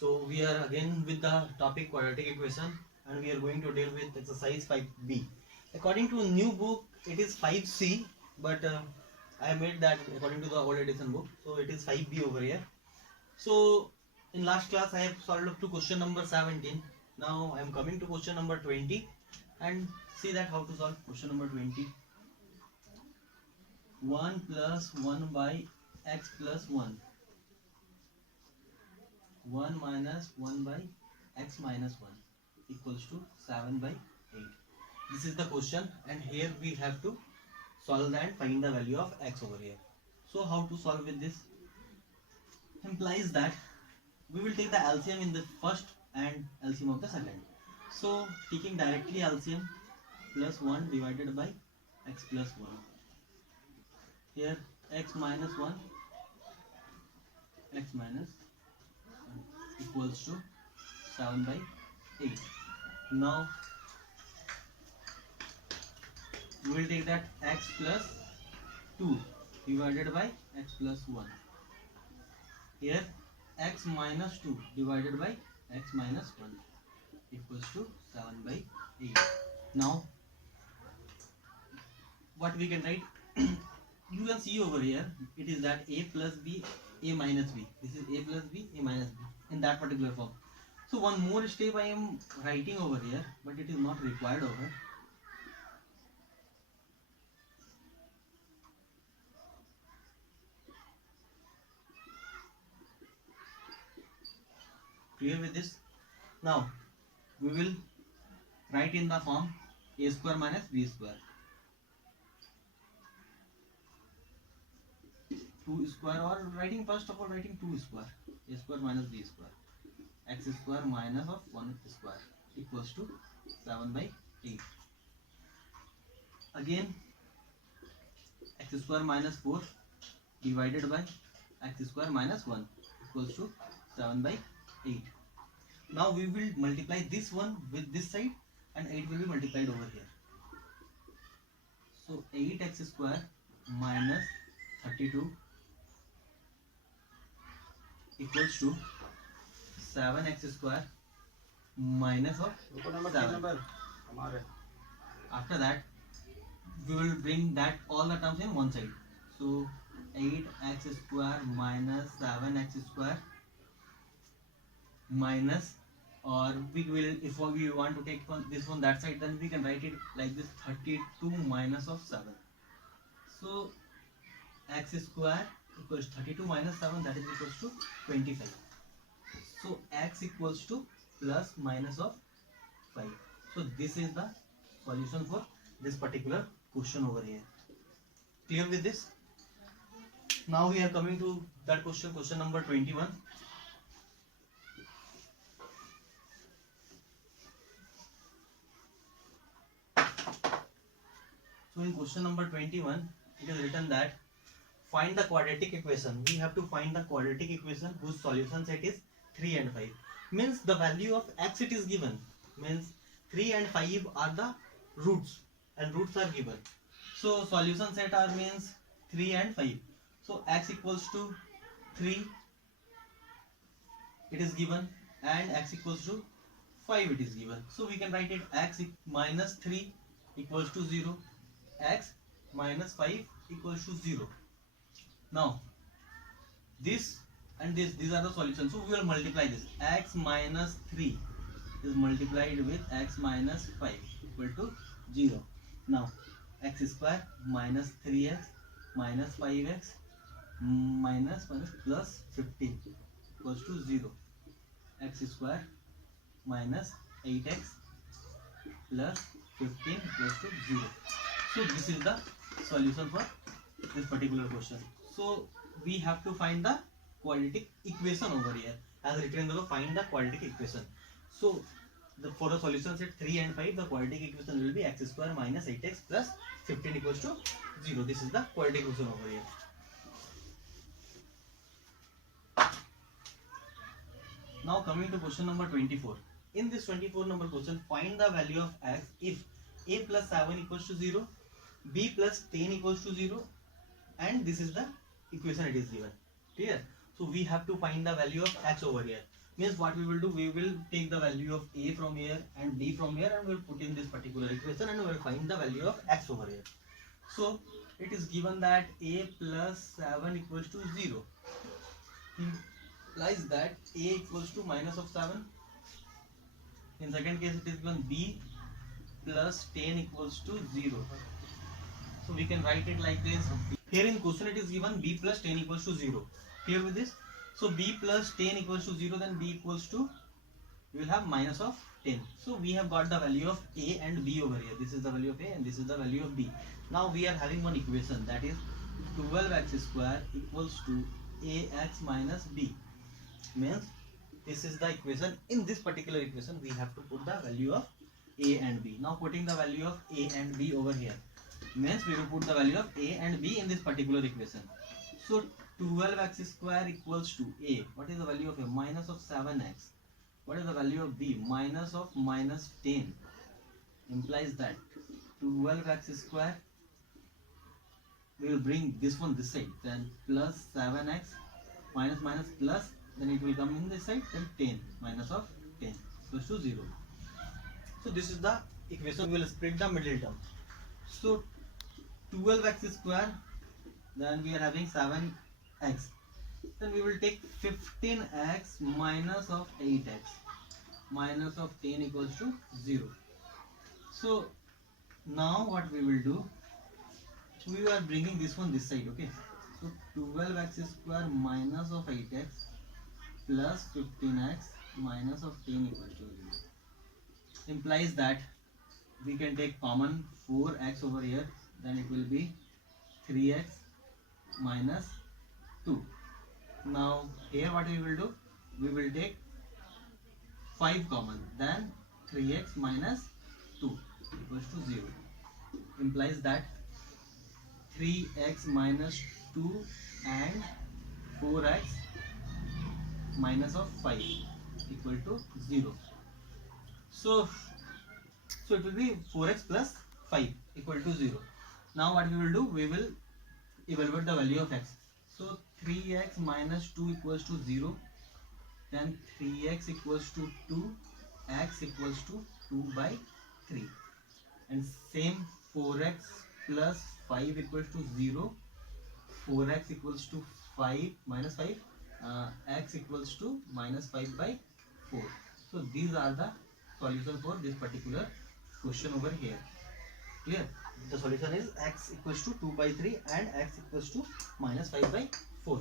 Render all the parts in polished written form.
So we are again with the topic quadratic equation, and we are going to deal with exercise 5b. According to a new book, it is 5c, but I made that according to the old edition book, so it is 5b over here. So in last class I have solved up to question number 17. Now I am coming to question number 20 and see that how to solve question number 20. 1 plus 1 by x plus 1. 1 minus 1 by x minus 1 equals to 7 by 8. This is the question, and here we have to solve and find the value of x over here. So how to solve with this? Implies that we will take the LCM in the first and LCM of the second. So taking directly LCM, plus 1 divided by x plus 1. Here x minus 1, x minus 1 equals to 7 by 8. Now we will take that x plus 2 divided by x plus 1. Here x minus 2 divided by x minus 1 equals to 7 by 8. Now what we can write? You can see over here, it is that a plus b, a minus b. This is a plus b, a minus b in that particular form. So one more step I am writing over here, but it is not required over. Clear with this? Now we will write in the form a square minus b square. 2 square, or writing first of all writing 2 square, a square minus b square, x square minus of 1 square equals to 7 by 8. Again x square minus 4 divided by x square minus 1 equals to 7 by 8. Now we will multiply this one with this side, and 8 will be multiplied over here. So 8x square minus 32 equals to 7x square minus of 7. After that we will bring that all the terms in one side. So 8x square minus 7x square minus, or we will, if we want to take this one that side, then we can write it like this, 32 minus of 7. So x square equals 32 minus 7, that is equals to 25. So x equals to plus minus of 5. So this is the solution for this particular question over here. Clear with this? Now we are coming to that question, question number 21. So in question number 21, it is written that find the quadratic equation. We have to find the quadratic equation whose solution set is 3 and 5. Means the value of x it is given. Means 3 and 5 are the roots, and roots are given. So solution set are means 3 and 5. So x equals to 3 it is given, and x equals to 5 it is given. So we can write it x minus 3 equals to 0, x minus 5 equals to 0. Now this and this, these are the solutions. So we will multiply this. X minus 3 is multiplied with x minus 5 equal to 0. Now x square minus 3x minus 5x minus plus 15 equals to 0. X square minus 8x plus 15 equals to 0. So this is the solution for this particular question. So we have to find the quadratic equation over here, as written below, find the quadratic equation. So for the solution set 3 and 5, the quadratic equation will be x square minus 8x plus 15 equals to 0. This is the quadratic equation over here. Now coming to question number 24. In this 24 number question, find the value of x if a plus 7 equals to 0, b plus 10 equals to 0, and this is the equation it is given. Clear? So we have to find the value of x over here. Means what we will do, we will take the value of a from here and b from here and we will put in this particular equation and we will find the value of x over here. So it is given that a plus 7 equals to 0. Implies that a equals to minus of 7. In second case it is given b plus 10 equals to 0. So we can write it like this. Here in question it is given b plus 10 equals to 0. Clear with this? So b plus 10 equals to 0, then b equals to, we will have minus of 10. So we have got the value of a and b over here. This is the value of a and this is the value of b. Now we are having one equation, that is 12x square equals to ax minus b. Means this is the equation. In this particular equation we have to put the value of a and b. Now putting the value of a and b over here, means we will put the value of a and b in this particular equation. So 12x square equals to a. What is the value of a? Minus of 7x. What is the value of b? Minus of minus 10. Implies that 12x square, we will bring this one this side, then plus 7x minus minus plus, then it will come in this side, then 10 minus of 10 equals to 0. So this is the equation. We will split the middle term. So 12x square, then we are having 7x, then we will take 15x minus of 8x, minus of 10 equals to 0. So now what we will do, we are bringing this one this side, okay. So 12x square minus of 8x plus 15x minus of 10 equals to 0. Implies that we can take common 4x over here, then it will be 3x minus 2. Now here what we will do, we will take 5 common, then 3x minus 2 equals to 0. Implies that 3x minus 2 and 4x minus of 5 equal to 0. So it will be 4x plus 5 equal to 0. Now what we will do, we will evaluate the value of x. So 3x minus 2 equals to 0, then 3x equals to 2, x equals to 2 by 3, and same 4x plus 5 equals to 0, 4x equals to 5 minus 5, x equals to minus 5 by 4. So these are the solution for this particular question over here. Clear? The solution is x equals to 2 by 3 and x equals to minus 5 by 4.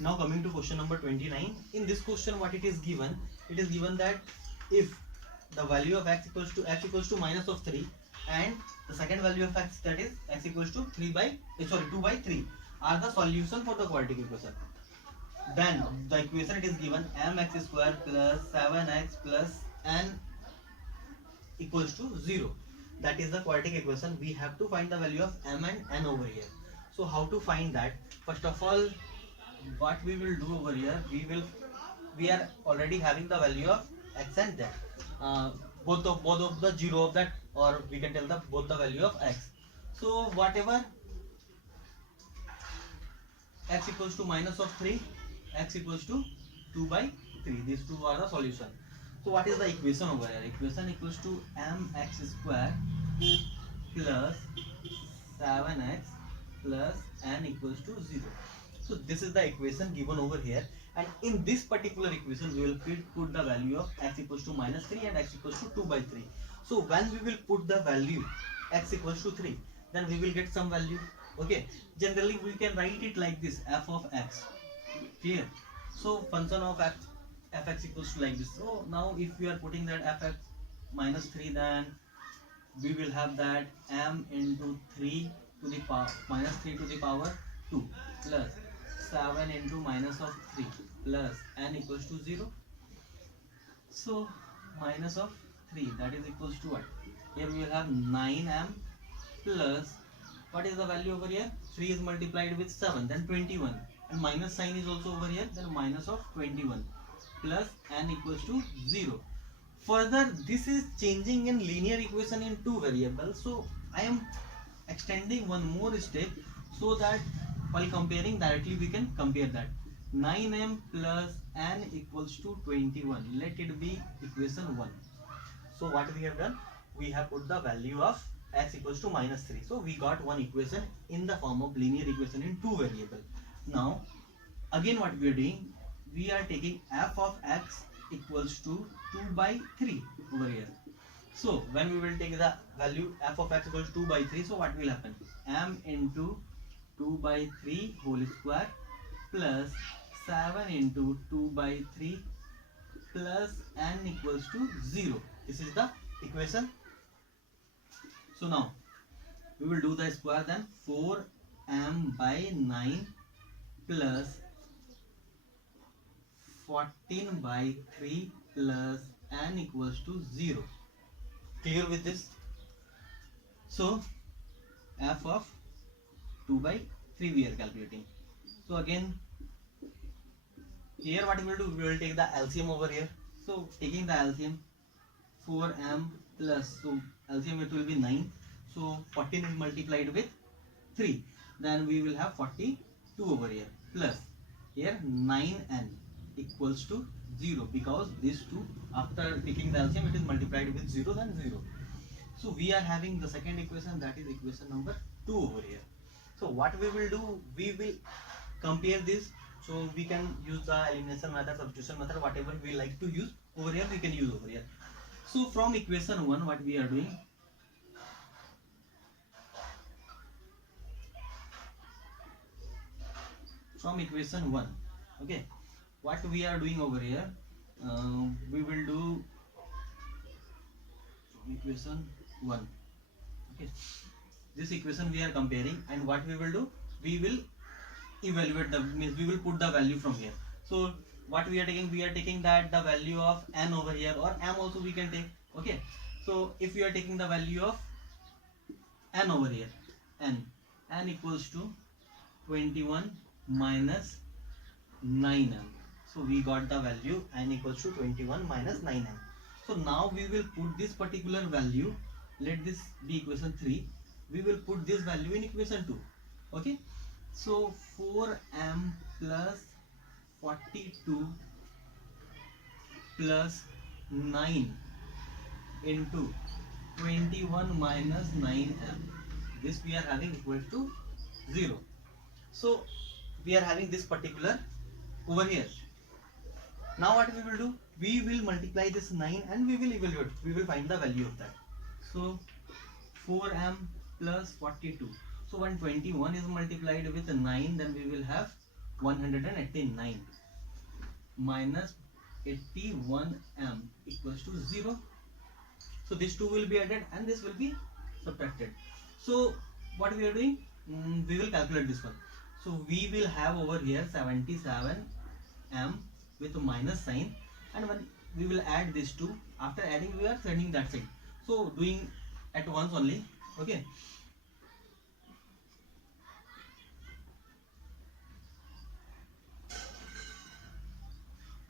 Now coming to question number 29. In this question what it is given? It is given that if the value of x equals to minus of 3 and the second value of x, that is x equals to 2 by 3 are the solution for the quadratic equation. Then the equation it is given mx square plus 7x plus n equals to 0. That is the quadratic equation. We have to find the value of m and n over here. So how to find that? First of all, what we will do over here, we are already having the value of x and z. Both of the 0 of that, or we can tell both the value of x. So whatever x equals to minus of 3, x equals to 2 by 3. These two are the solution. So what is the equation over here? Equation equals to mx square plus 7x plus n equals to 0. So this is the equation given over here, and in this particular equation we will put the value of x equals to minus 3 and x equals to 2 by 3. So when we will put the value x equals to 3, then we will get some value. Okay, generally we can write it like this, f of x. Clear? So function of fx equals to like this. So now if we are putting that fx minus 3, then we will have that m into 3 to the power minus 3 to the power 2 plus 7 into minus of 3 plus n equals to 0. So minus of 3, that is equals to what? Here we will have 9m plus, what is the value over here? 3 is multiplied with 7, then 21, and minus sign is also over here, then minus of 21 plus n equals to 0. Further, this is changing in linear equation in two variables, so I am extending one more step so that while comparing directly we can compare that. 9m plus n equals to 21. Let it be equation 1. So what we have done, we have put the value of x equals to minus 3. So we got one equation in the form of linear equation in two variable. Now again what we are doing, we are taking f of x equals to 2 by 3 over here. So when we will take the value f of x equals to 2 by 3, so what will happen, m into 2 by 3 whole square plus 7 into 2 by 3 plus n equals to 0. This is the equation. So now we will do the square, then 4m by 9 plus 14 by 3 plus n equals to 0. Clear with this? So f of 2 by 3 we are calculating. So again here what we will do, we will take the LCM over here. So taking the LCM, 4m plus, so LCM it will be 9. So 14 is multiplied with 3. Then we will have 42 over here plus here 9n equals to 0, because these two after taking the LCM it is multiplied with 0, then 0. So we are having the second equation, that is equation number 2 over here. So what we will do, we will compare this. So we can use the elimination method, substitution method, whatever we like to use over here we can use over here. So from equation 1 what we are doing, from equation 1, okay, what we are doing over here, we will do from equation 1, okay, this equation we are comparing, and what we will do, we will evaluate the, means we will put the value from here. So what we are taking that the value of n over here, or m also we can take, okay. So if we are taking the value of n over here, n equals to 21 minus 9m. So we got the value n equals to 21 minus 9m. So now we will put this particular value, let this be equation 3, we will put this value in equation 2, okay. So 4m plus 42 plus 9 into 21 minus 9m, this we are having equal to 0. So we are having this particular over here. Now what we will do, we will multiply this 9 and we will evaluate, we will find the value of that. So 4m plus 42, so 121 is multiplied with 9, then we will have 189 minus 81m equals to 0. So this 2 will be added and this will be subtracted. So what we are doing, we will calculate this one. So we will have over here 77m with a minus sign, and when we will add this 2, after adding we are sending that side. So doing at once only, okay.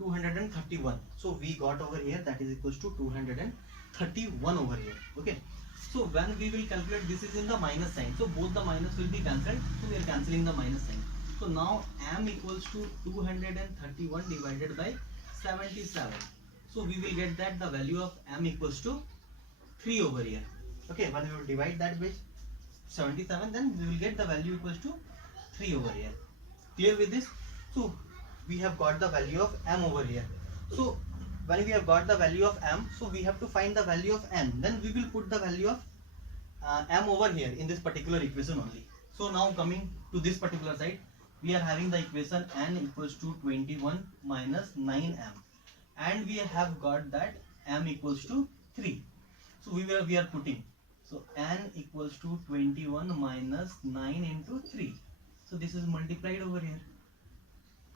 $231. So we got over here that is equals to 231 over here, okay. So when we will calculate, this is in the minus sign, so both the minus will be cancelled, so we are cancelling the minus sign. So now m equals to 231 divided by 77. So we will get that the value of m equals to 3 over here, okay. When we will divide that by 77, then we will get the value equals to 3 over here. Clear with this? So we have got the value of m over here. So when we have got the value of m, so we have to find the value of n, then we will put the value of m over here in this particular equation only. So now coming to this particular side, we are having the equation n equals to 21 minus 9m, and we have got that m equals to 3. So we are putting, so n equals to 21 minus 9 into 3. So this is multiplied over here.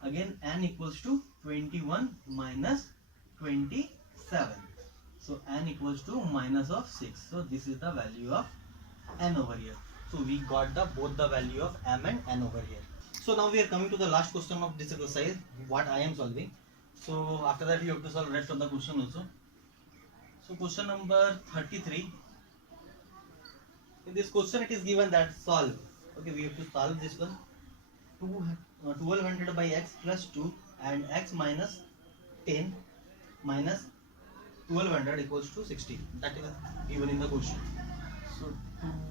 Again n equals to 21 minus 27. So n equals to minus of 6. So this is the value of n over here. So we got the both the value of m and n over here. So now we are coming to the last question of this exercise, what I am solving. So after that you have to solve rest of the question also. So question number 33. In this question it is given that solve. Okay, we have to solve this one. 1200 by x plus 2 and x minus 10 minus 1200 equals to 60. That is given in the question. So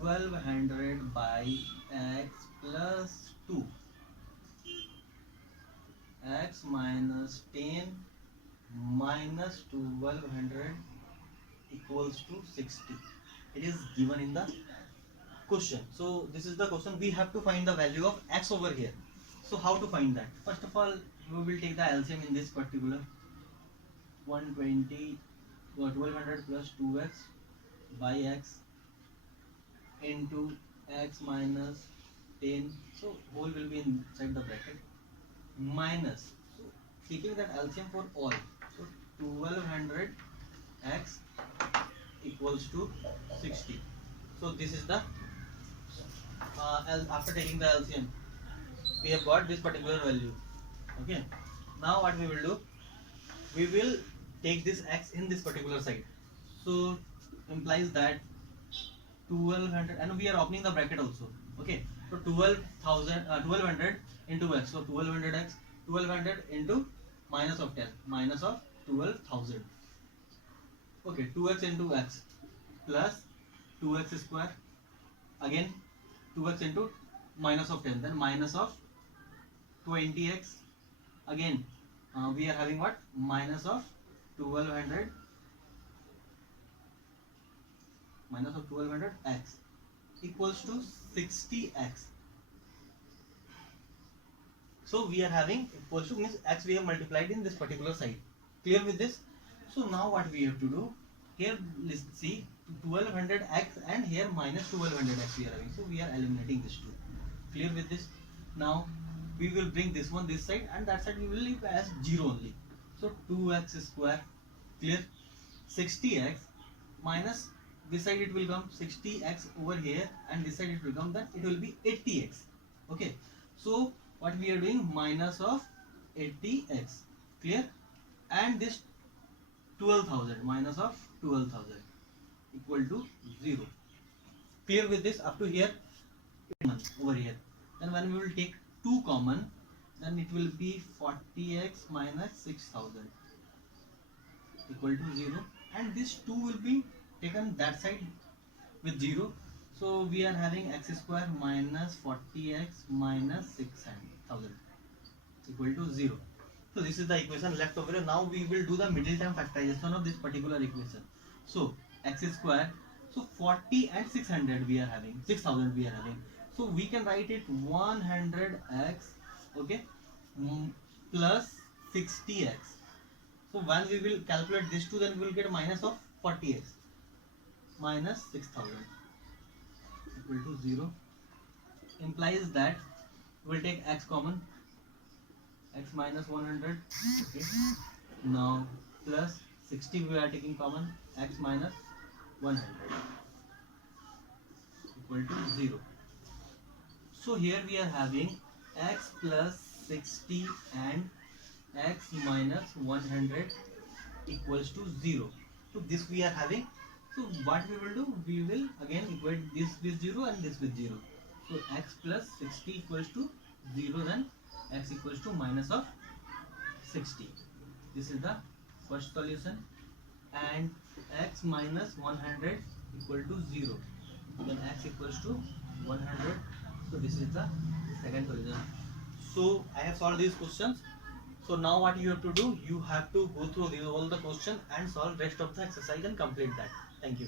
1200 by x plus 2, x minus 10 minus 1200 equals to 60. It is given in the question. So this is the question. We have to find the value of x over here. So how to find that? First of all, we will take the LCM in this particular 120 1200 plus 2x by x into x minus 10. So whole will be inside the bracket minus. So keeping that LCM for all. So 1200 x equals to 60. So this is the after taking the LCM, we have got this particular value. Okay. Now what we will do? We will take this x in this particular side. So implies that 1200, and we are opening the bracket also. Okay. So 1200 into x. So 1200x, 1200 into minus of 10, minus of 12,000. Okay. 2x into x plus 2x square. Again 2x into minus of 10, then minus of 20x. Again we are having what? Minus of 1200 minus of 1200x equals to 60x. So we are having equals to means x we have multiplied in this particular side. Clear with this? So now what we have to do? Here let's see 1200x and here minus 1200x we are having. So we are eliminating this two. Clear with this? Now we will bring this one this side and that side we will leave as 0 only. So 2x square. Clear? 60x minus this side it will come 60x over here and this side it will come, then it will be 80x. Okay. So what we are doing? Minus of 80x. Clear? And this 12,000 minus of 12,000 equal to 0. Clear with this up to here? Over here. Then when we will take 2 common, then it will be 40x minus 6,000 equal to 0. And this 2 will be taken that side with 0. So we are having x square minus 40x minus 6,000 equal to 0. So this is the equation left over here. Now we will do the middle term factorization of this particular equation. So x square, so 40 and 600 we are having, 6,000 we are having. So we can write it 100x, okay, plus 60x. So when we will calculate this two, then we will get minus of 40x minus 6,000 equal to 0. Implies that we will take x common, x minus 100, okay. Now plus 60 we are taking common, x minus 100 equal to 0. So here we are having x plus 60 and x minus 100 equals to 0. So this we are having. So what we will do? We will again equate this with 0 and this with 0. So x plus 60 equals to 0, then x equals to minus of 60. This is the first solution. And x minus 100 equal to 0. Then x equals to 100. So this is the second solution. So I have solved these questions. So now what you have to do? You have to go through all the questions and solve rest of the exercise and complete that. Thank you.